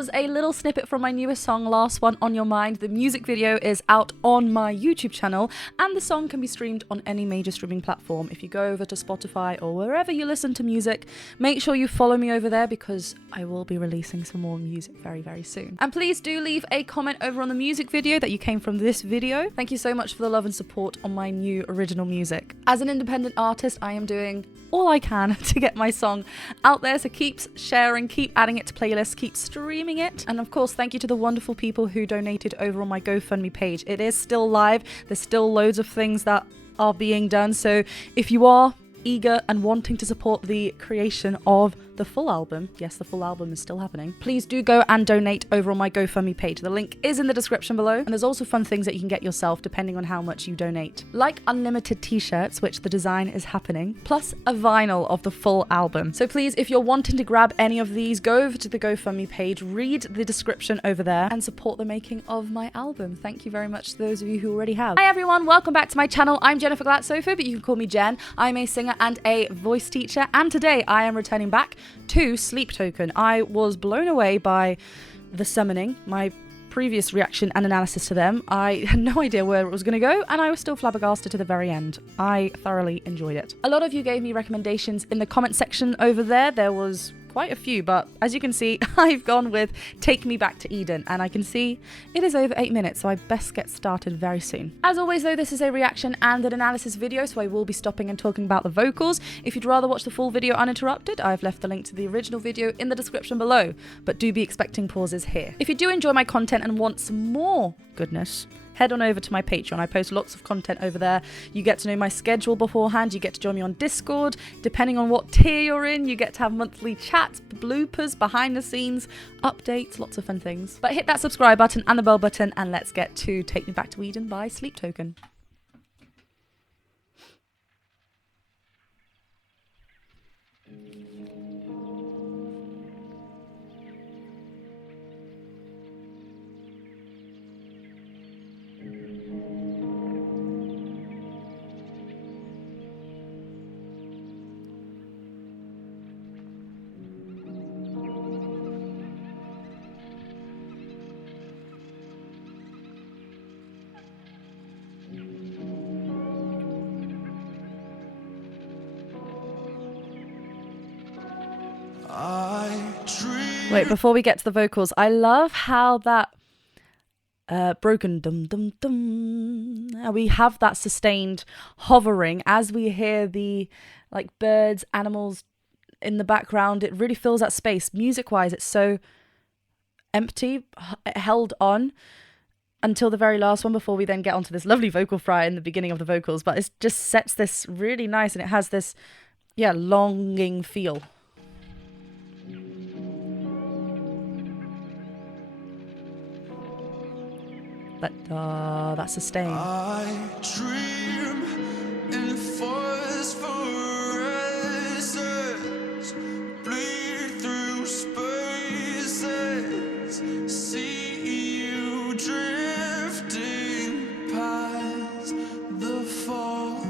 was a little snippet from my newest song, Last One on Your Mind. The music video is out on my YouTube channel, and the song can be streamed on any major streaming platform. If you go over to Spotify or wherever you listen to music, make sure you follow me over there because I will be releasing some more music very, very soon. And please do leave a comment over on the music video that you came from this video. Thank you so much for the love and support on my new original music. As an independent artist, I am doing all I can to get my song out there, so keep sharing, keep adding it to playlists, keep streaming it. And of course, thank you to the wonderful people who donated over on my GoFundMe page. It is still live. There's still loads of things that are being done, so if you are eager and wanting to support the creation of the full album, yes, the full album is still happening, please do go and donate over on my GoFundMe page. The link is in the description below, and there's also fun things that you can get yourself depending on how much you donate, like unlimited t-shirts, which the design is happening, plus a vinyl of the full album. So please, if you're wanting to grab any of these, go over to the GoFundMe page, read the description over there, and support the making of my album. Thank you very much to those of you who already have. Hi everyone, welcome back to my channel. I'm Jennifer Glatzhofer, but you can call me Jen. I'm a singer and a voice teacher, and today I am returning back to Sleep Token. I was blown away by the summoning, my previous reaction and analysis to them. I had no idea where it was going to go, and I was still flabbergasted to the very end. I thoroughly enjoyed it. A lot of you gave me recommendations in the comment section over there. There was quite a few, but as you can see, I've gone with Take Me Back to Eden, and I can see it is over 8 minutes, so I best get started very soon. As always though, this is a reaction and an analysis video, so I will be stopping and talking about the vocals. If you'd rather watch the full video uninterrupted, I've left the link to the original video in the description below, but do be expecting pauses here. If you do enjoy my content and want some more goodness, head on over to my Patreon. I post lots of content over there. You get to know my schedule beforehand. You get to join me on Discord. Depending on what tier you're in, you get to have monthly chats, bloopers, behind the scenes, updates, lots of fun things. But hit that subscribe button and the bell button, and let's get to Take Me Back to Eden by Sleep Token. Wait, before we get to the vocals, I love how that broken dum dum dum, we have that sustained hovering as we hear the like birds, animals in the background. It really fills that space. Music wise, it's so empty, held on until the very last one before we then get onto this lovely vocal fry in the beginning of the vocals. But it just sets this really nice, and it has this, yeah, longing feel. That sustain. I dream in phosphorescence, bleed through spaces, see you drifting past the fall,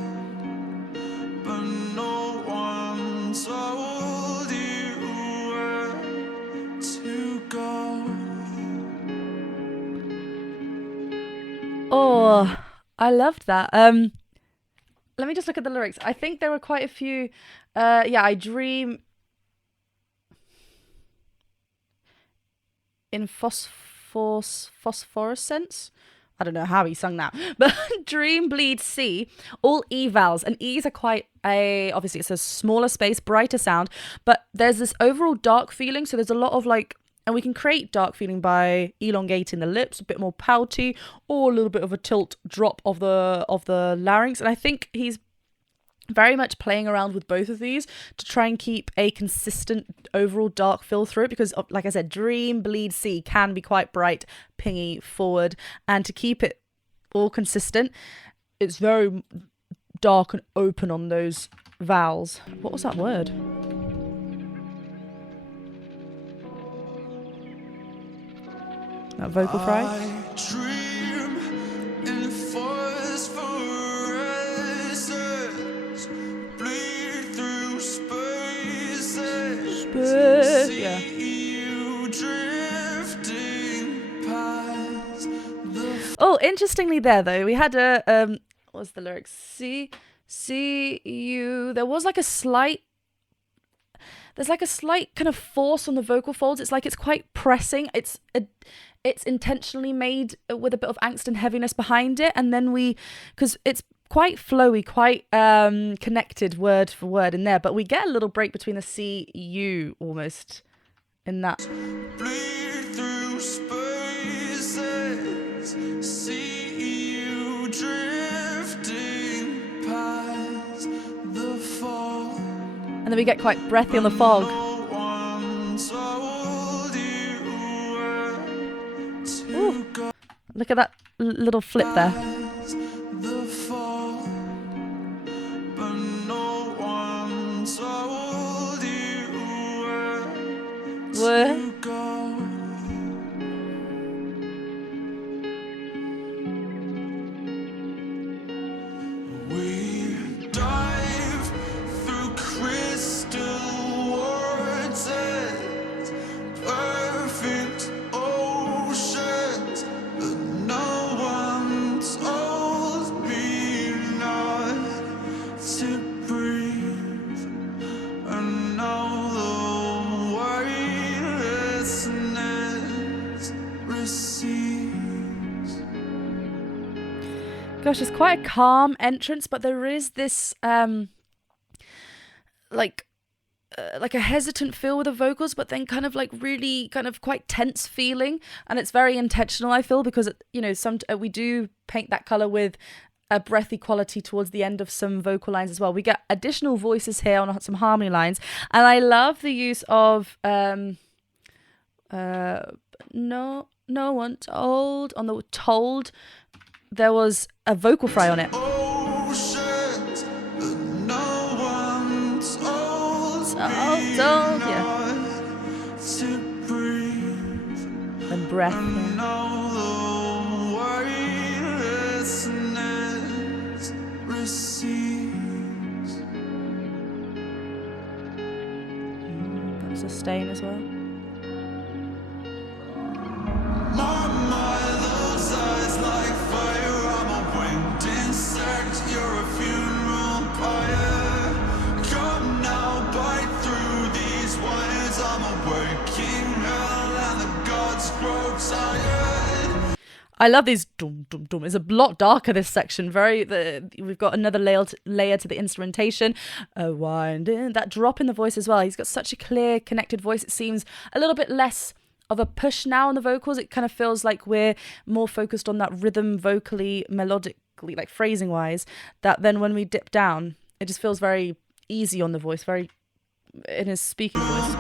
but no one told you where to go. Oh, I loved that. Let me just look at the lyrics. I think there were quite a few. Yeah, I dream in phosphorescence. I don't know how he sung that, but dream, bleed, see, all E vowels, and E's are quite obviously it's a smaller space, brighter sound, but there's this overall dark feeling. So there's a lot of like, and we can create dark feeling by elongating the lips, a bit more pouty, or a little bit of a tilt drop of the larynx. And I think he's very much playing around with both of these to try and keep a consistent overall dark feel through it, because like I said, dream, bleed, see can be quite bright, pingy, forward, and to keep it all consistent, it's very dark and open on those vowels. What was that word? That vocal fry. I dream in phosphorescence, bleed through spaces, Yeah. see you drift Oh, interestingly there though, we had a what was the lyrics? See you. There's like a slight kind of force on the vocal folds. It's like it's quite pressing. It's intentionally made with a bit of angst and heaviness behind it, and then because it's quite flowy, quite connected word for word in there, but we get a little break between the C U almost in that. Bleed through spaces, see you drifting past the fog. And then we get quite breathy on the fog. No one told you where to Ooh. go. Look at that little flip there. The fog, but no one told you where to go. We dive through crystal waters, perfect oceans, but no one told me not to breathe. And now the weightlessness recedes. Gosh, it's quite a calm entrance, but there is this like a hesitant feel with the vocals, but then kind of like really kind of quite tense feeling, and it's very intentional, I feel, because we do paint that color with a breathy quality towards the end of some vocal lines as well. We get additional voices here on some harmony lines, and I love the use of no one told. On the told, there was a vocal fry on it. Oceans, but no one told me Told, yeah. not to breathe. And breath. And now the weightlessness recedes. That sustain as well. Mama, those eyes like fire. I'm a winged insect. You're a funeral pyre. Come now, bite through these wires. I'm a waking hell, and the gods grow tired. I love these dum dum dum. It's a lot darker, this section. We've got another layer to the instrumentation. Winding that drop in the voice as well. He's got such a clear, connected voice. It seems a little bit less of a push now on the vocals. It kind of feels like we're more focused on that rhythm vocally, melodically, like phrasing wise, that then when we dip down, it just feels very easy on the voice, very in his speaking voice.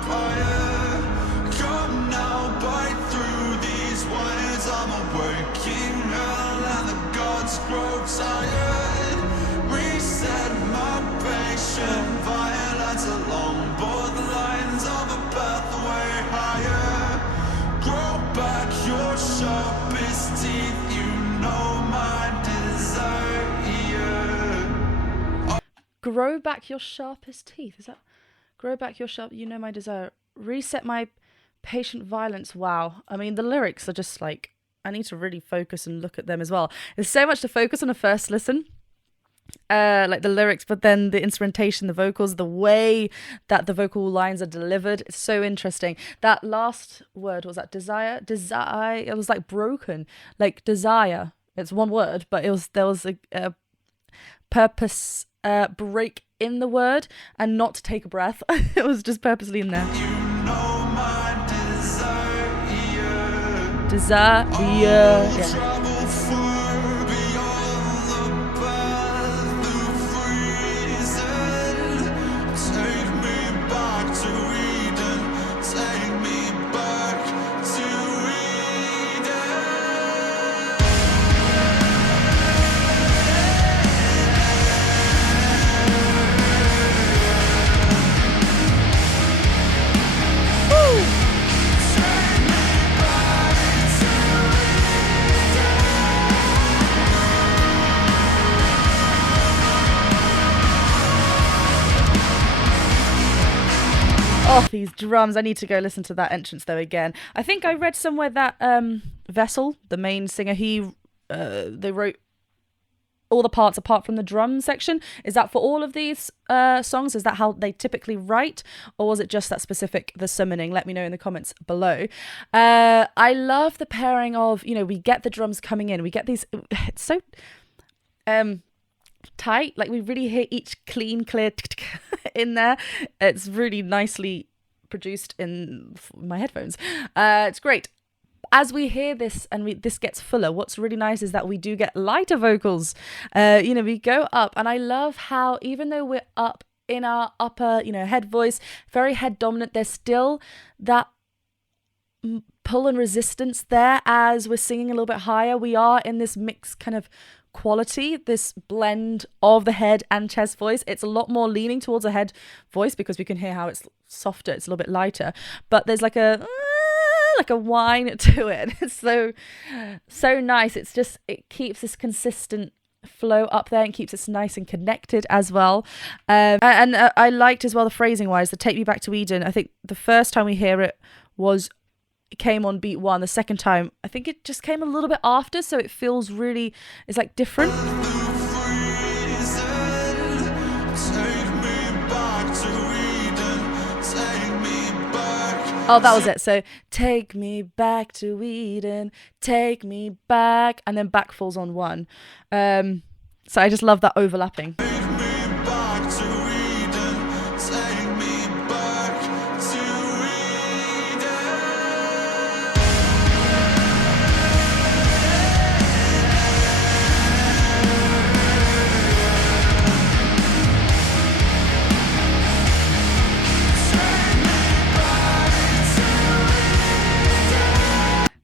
Come now, bite through these wires. I'm a waking hell, and the gods grow tired. Reset my patient violence along both lines of a pathway higher. Grow back your sharpest teeth, you know my desire. Grow back your sharpest teeth. Is that grow back your sharp? You know my desire. Reset my patient violence. Wow. I mean, the lyrics are just like, I need to really focus and look at them as well. There's so much to focus on a first listen. Like the lyrics, but then the instrumentation, the vocals, the way that the vocal lines are delivered. It's so interesting. That last word, was that desire? Desire. It was like broken. Like desire. It's one word, but there was a purpose break in the word and not to take a breath. It was just purposely in there. You know my desire. Desire. Yeah. Travel far beyond the path of reason. Take me back to Eden. Take me back to Eden. Oh, these drums. I need to go listen to that entrance though again. I think I read somewhere that Vessel, the main singer, he they wrote all the parts apart from the drum section. Is that for all of these songs? Is that how they typically write? Or was it just that specific, the summoning? Let me know in the comments below. I love the pairing of, we get the drums coming in. We get these, it's so tight. Like we really hear each clean, clear in there. It's really nicely produced in my headphones. It's great. As we hear this and this gets fuller, what's really nice is that we do get lighter vocals. We go up, and I love how even though we're up in our upper, head voice, very head dominant, there's still that pull and resistance there as we're singing a little bit higher. We are in this mixed kind of quality, this blend of the head and chest voice. It's a lot more leaning towards a head voice because we can hear how it's softer, it's a little bit lighter, but there's like a whine to it. It's so nice. It keeps this consistent flow up there and keeps us nice and connected as well. And I liked as well the phrasing wise, the Take Me Back to Eden. I think the first time we hear it came on beat 1. The second time I think it just came a little bit after, so it feels really, it's like different. Oh, that was it. So take me back to Eden, take me back, and then back falls on 1. So I just love that overlapping.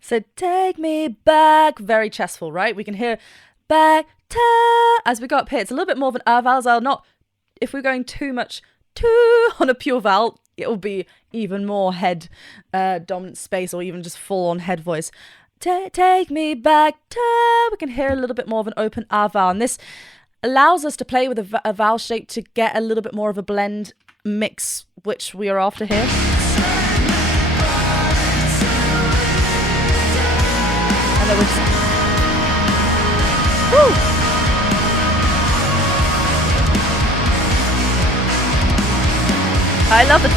So take me back, very chestful, right? We can hear back ta as we go up here. It's a little bit more of an vowel. Not if we're going too much on a pure vowel, it will be even more head dominant space, or even just full on head voice. Take me back ta. We can hear a little bit more of an open vowel, and this allows us to play with a vowel shape to get a little bit more of a blend mix, which we are after here. And then we're just, woo! I love it.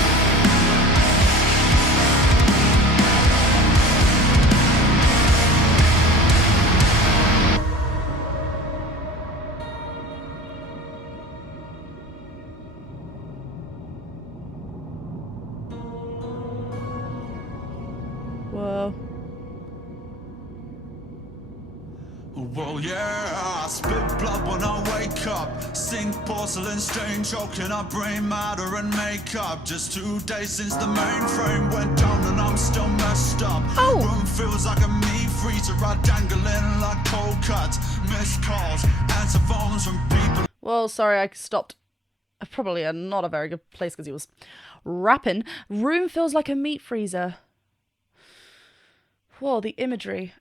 Whoa. Well, yeah, I spit blood when I wake up. Sink porcelain stain, choking up brain matter and makeup. Just 2 days since the mainframe went down and I'm still messed up. Room feels like a meat freezer, I dangling like cold cuts. Missed calls, answer phones from people. Well, sorry, I stopped. Probably not a very good place because he was rapping. Room feels like a meat freezer. Whoa, the imagery.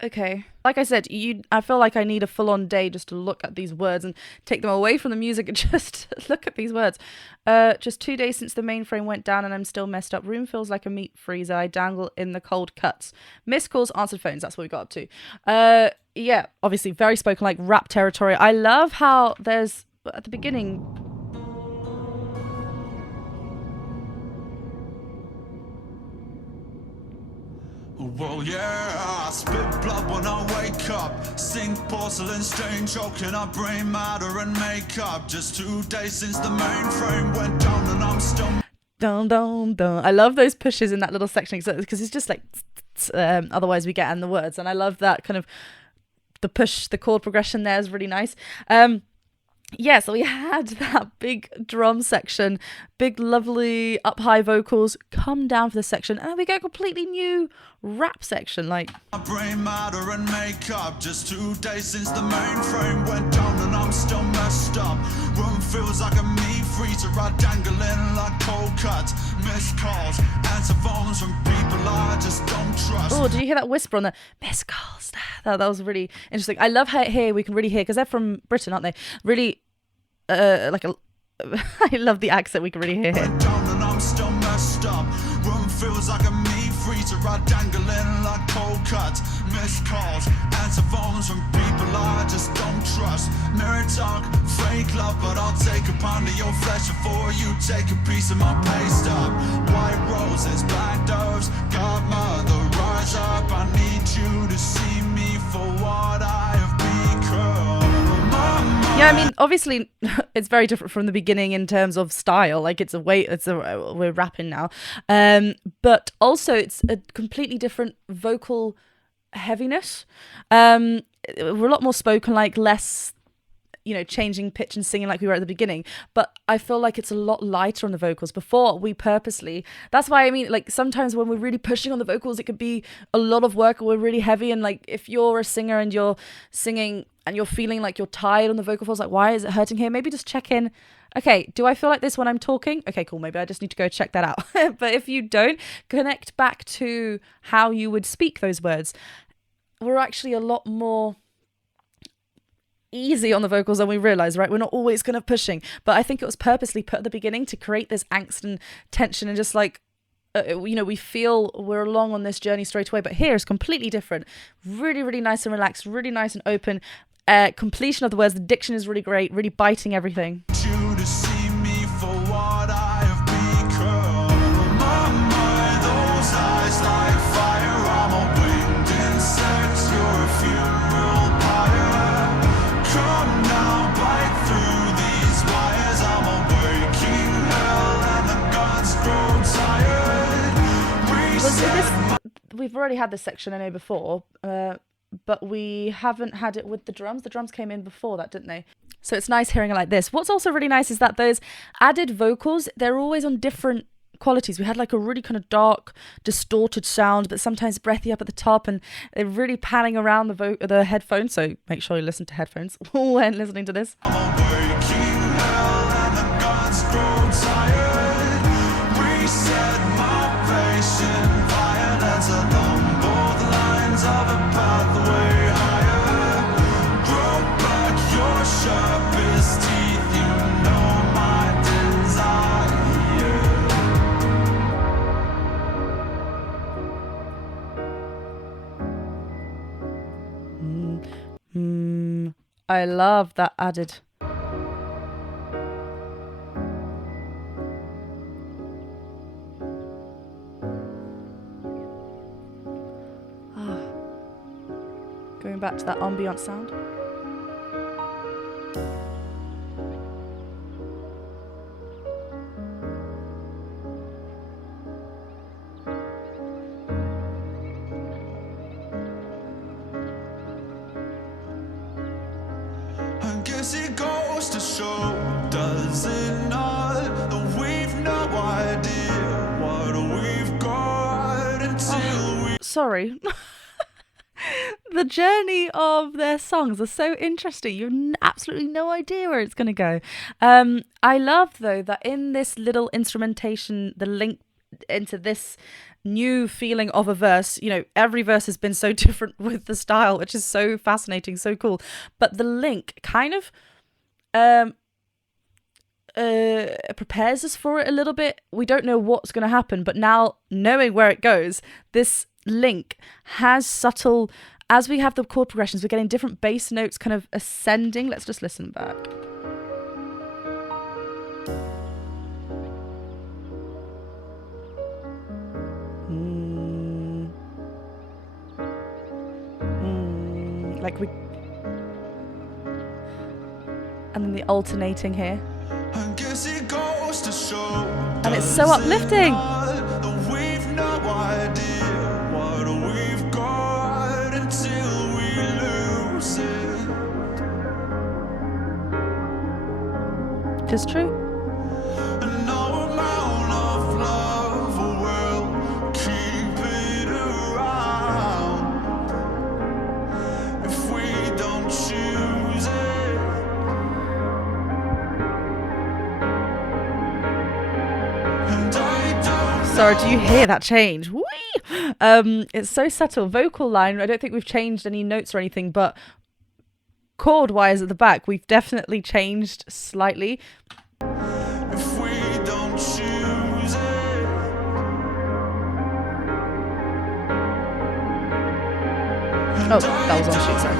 Okay. Like I said, I feel like I need a full-on day just to look at these words and take them away from the music and just look at these words. Just 2 days since the mainframe went down and I'm still messed up. Room feels like a meat freezer. I dangle in the cold cuts. Missed calls, answered phones. That's what we got up to. Yeah, obviously very spoken, like rap territory. I love how there's, at the beginning... Well, yeah, I spit blood when I wake up. Sink porcelain stain, choking up brain matter and makeup. Just 2 days since the mainframe went down and I'm still... Dun, dun, dun. I love those pushes in that little section because it's just like... otherwise we get in the words. And I love that kind of... The push, the chord progression there is really nice. Yeah, so we had that big drum section, big lovely up high vocals come down for this section, and then we get a completely new rap section. Like, brain matter and makeup. Just 2 days since the mainframe went down and I'm still messed up. Room feels like a meat freezer, I dangling like cold cuts. Missed calls, answer phones from people I just don't trust. Oh, did you hear that whisper on the missed calls? That was really interesting. I love how here we can really hear, because they're from Britain, aren't they? Really, I love the accent we can really hear here. Down and I'm still messed up. Room feels like a meat freezer. words are dangling like cold cuts. Missed calls, answer phones from people I just don't trust. Mirror talk, fake love, but I'll take a pound of your flesh before you take a piece of my pay stub. White roses, black doves, godmother, rise up. I need you to see me for what I have become. Yeah, I mean, obviously, it's very different from the beginning in terms of style. Like, we're rapping now. But also, it's a completely different vocal heaviness. We're a lot more spoken, like less, changing pitch and singing like we were at the beginning. But I feel like it's a lot lighter on the vocals. Before, we purposely... That's why, I mean, like, sometimes when we're really pushing on the vocals, it could be a lot of work, or we're really heavy. And, like, if you're a singer and you're singing... and you're feeling like you're tired on the vocal folds, like, why is it hurting here? Maybe just check in. Okay, do I feel like this when I'm talking? Okay, cool. Maybe I just need to go check that out. But if you don't, connect back to how you would speak those words. We're actually a lot more easy on the vocals than we realize, right? We're not always kind of pushing. But I think it was purposely put at the beginning to create this angst and tension and just like, we feel we're along on this journey straight away. But here is completely different. Really, really nice and relaxed, really nice and open. Completion of the words, the diction is really great, really biting everything. You to see me for what I have become. Those eyes like fire, I'm a winged insect, you're a funeral pyre. Come now, bite through these wires, I'm a waking hell and the gods grow tired. We've already had this section, I know, before, but we haven't had it with the drums. The drums came in before that, didn't they? So it's nice hearing it like this. What's also really nice is that those added vocals, they're always on different qualities. We had like a really kind of dark, distorted sound, but sometimes breathy up at the top, and they're really panning around the headphones. So make sure you listen to headphones when listening to this. I'm a waking hell and the gods grow tired. Reset my patient violence along both lines of a pathway higher. Grow back your sharpest teeth, you know my desire. I love that added. Going back to that ambient sound. I guess it goes to show, does it not, that we've no idea what we've got until we... Sorry. The journey of their songs are so interesting. You have absolutely no idea where it's going to go. I love, though, that in this little instrumentation, the link into this new feeling of a verse, every verse has been so different with the style, which is so fascinating, so cool. But the link kind of prepares us for it a little bit. We don't know what's going to happen, but now knowing where it goes, this link has subtle... As we have the chord progressions, we're getting different bass notes kind of ascending. Let's just listen back. Like we... And then the alternating here. I guess it goes to show, and it's so uplifting. We've no idea what we've got until we lose it. Just true. And no amount of love will keep it around if we don't choose it. And I don't... Sorry, do you hear that change? Whee! It's so subtle. Vocal line, I don't think we've changed any notes or anything, but chord wise at the back, we've definitely changed slightly. If we don't choose it. Oh, that was on shoot, sorry.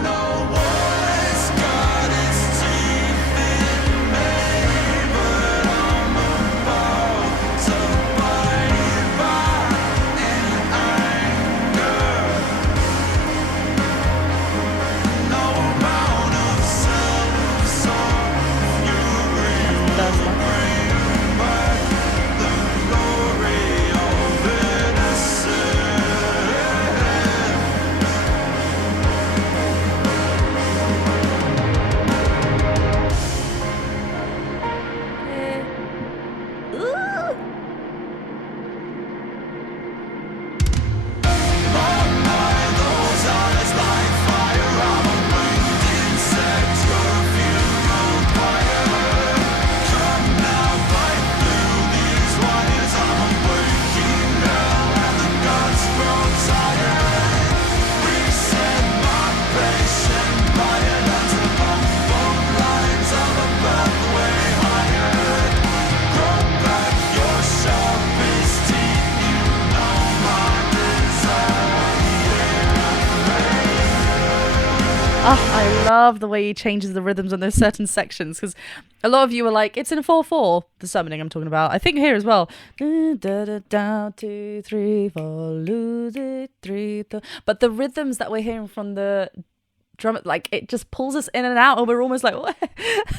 I love the way he changes the rhythms on those certain sections, because a lot of you were like, it's in 4/4, the summoning I'm talking about. I think here as well. Down, 2, 3, 4, lose it, 3. But the rhythms that we're hearing from the drum, like, it just pulls us in and out, and we're almost like, what?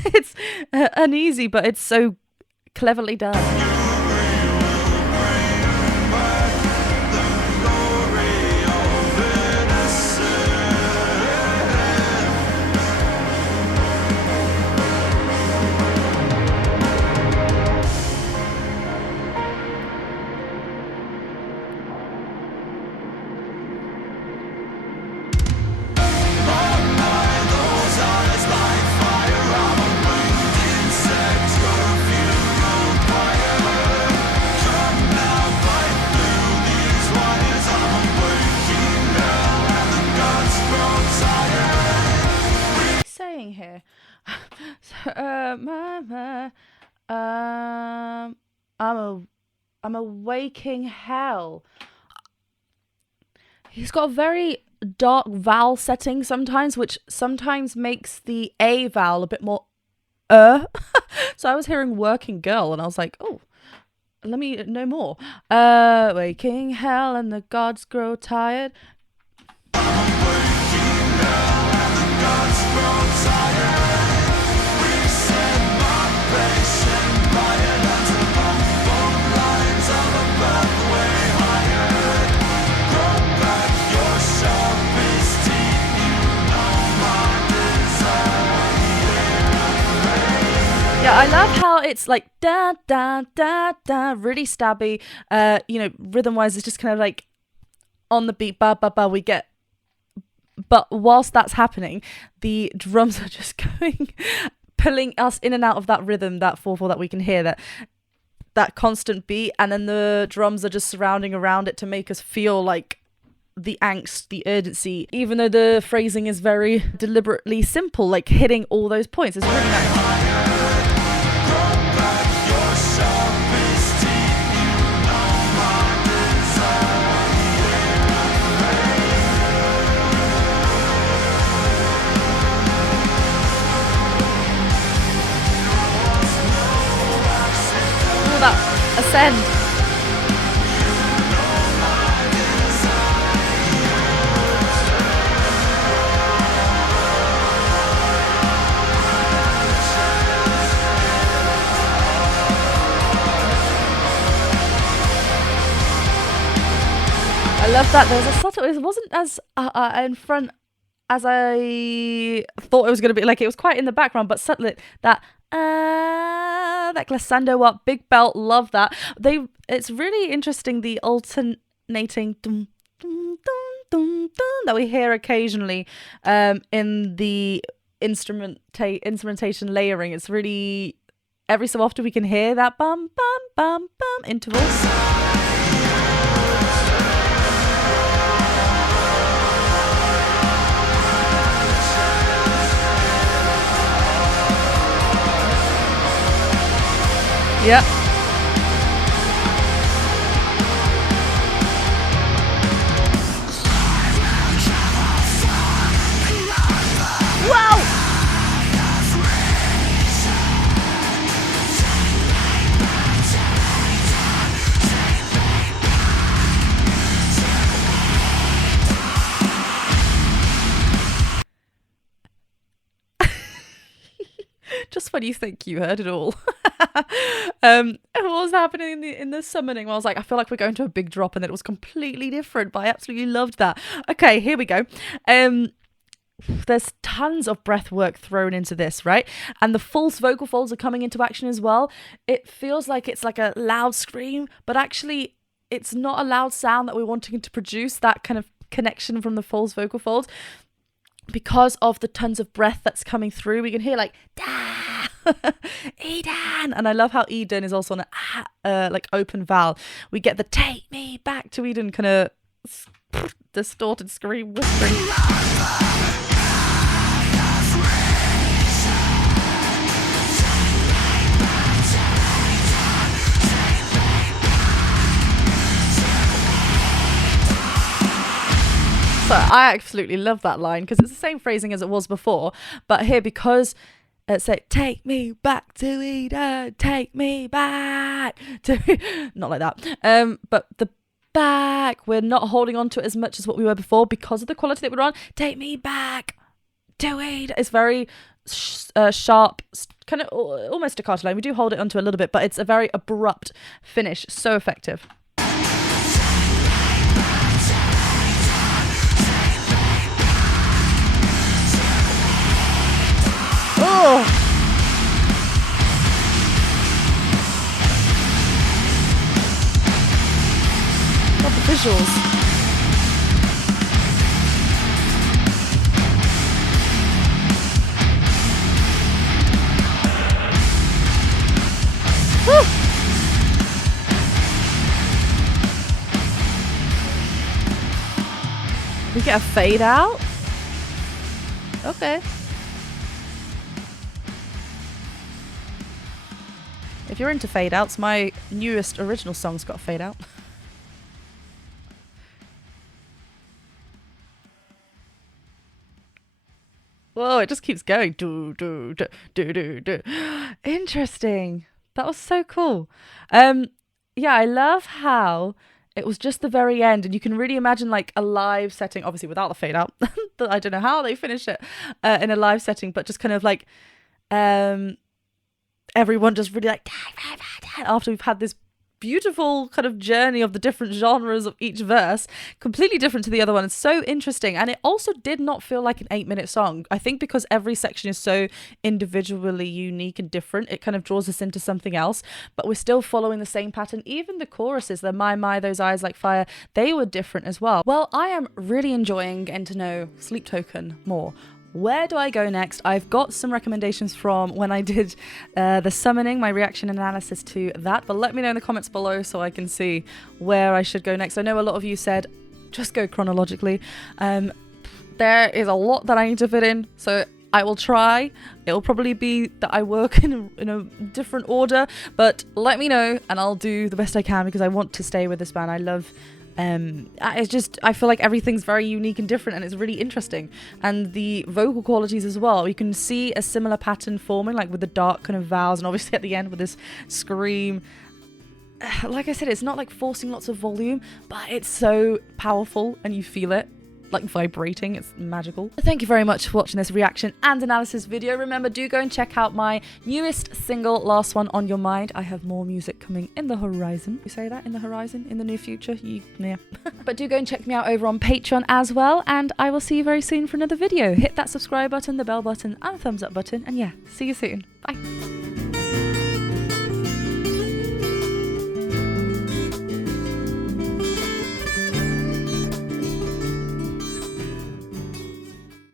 It's uneasy, but it's so cleverly done. Here, so, I'm a waking hell. He's got a very dark vowel setting sometimes, which sometimes makes the A vowel a bit more So I was hearing working girl, and I was like, oh, let me know more. Waking hell and the gods grow tired. Yeah, I love how it's like da da da da, really stabby. Rhythm wise, it's just kind of like on the beat, ba ba ba. We get, but whilst that's happening, the drums are just going, pulling us in and out of that rhythm, that 4/4 that we can hear, that constant beat, and then the drums are just surrounding around it to make us feel like the angst, the urgency, even though the phrasing is very deliberately simple, like hitting all those points. It's really nice. That ascend. I love that. There's a subtle, it wasn't as in front as I thought it was going to be. Like, it was quite in the background, but subtle, that glissando up, big belt, love that. It's really interesting, the alternating dum, dum, dum, dum, dum, that we hear occasionally in the instrumentation layering. It's really, every so often we can hear that bum bum bum bum interval. Yep. Just when you think you heard it all. What was happening in the summoning? Well, I was like, I feel like we're going to a big drop, and then it was completely different, but I absolutely loved that. Okay, here we go. There's tons of breath work thrown into this, right? And the false vocal folds are coming into action as well. It feels like it's like a loud scream, but actually it's not a loud sound that we're wanting to produce, that kind of connection from the false vocal folds. Because of the tons of breath that's coming through, we can hear like da Eden, and I love how Eden is also on a like open vowel. We get the take me back to Eden kind of distorted scream whispering. So I absolutely love that line because it's the same phrasing as it was before, but here, because it's like take me back to Eden, take me back to not like that, but the back, we're not holding on to it as much as what we were before because of the quality that we're on. Take me back to Eden. It's very sharp, kind of almost staccato line. We do hold it onto a little bit, but it's a very abrupt finish. So effective. Oh! Love the visuals. Woo! We get a fade out? Okay. If you're into fade outs, my newest original song's got a fade out. Whoa, it just keeps going. Do, do, do, do, do, do. Interesting. That was so cool. Yeah, I love how it was just the very end, and you can really imagine like a live setting, obviously without the fade out. I don't know how they finish it in a live setting, but just kind of like everyone just really like after we've had this beautiful kind of journey of the different genres of each verse, completely different to the other one. It's so interesting, and it also did not feel like an 8-minute song. I think because every section is so individually unique and different, it kind of draws us into something else, but we're still following the same pattern. Even the choruses, the my those eyes like fire, they were different as well. Well, I am really enjoying getting to know Sleep Token more. Where do I go next? I've got some recommendations from when I did the summoning, my reaction analysis to that, but let me know in the comments below so I can see where I should go next. I know a lot of you said just go chronologically. There is a lot that I need to fit in, so I will try. It'll probably be that I work in a different order, but let me know and I'll do the best I can because I want to stay with this band. I love I feel like everything's very unique and different, and it's really interesting. And the vocal qualities as well, you can see a similar pattern forming, like with the dark kind of vowels, and obviously at the end with this scream. Like I said, it's not like forcing lots of volume, but it's so powerful and you feel it like vibrating. It's magical. Thank you very much for watching this reaction and analysis video. Remember, do go and check out my newest single, Last One on Your Mind. I have more music coming in the horizon. You say that? In the horizon? In the near future? Yeah. But do go and check me out over on Patreon as well, and I will see you very soon for another video. Hit that subscribe button, the bell button, and the thumbs up button, and yeah, see you soon. Bye.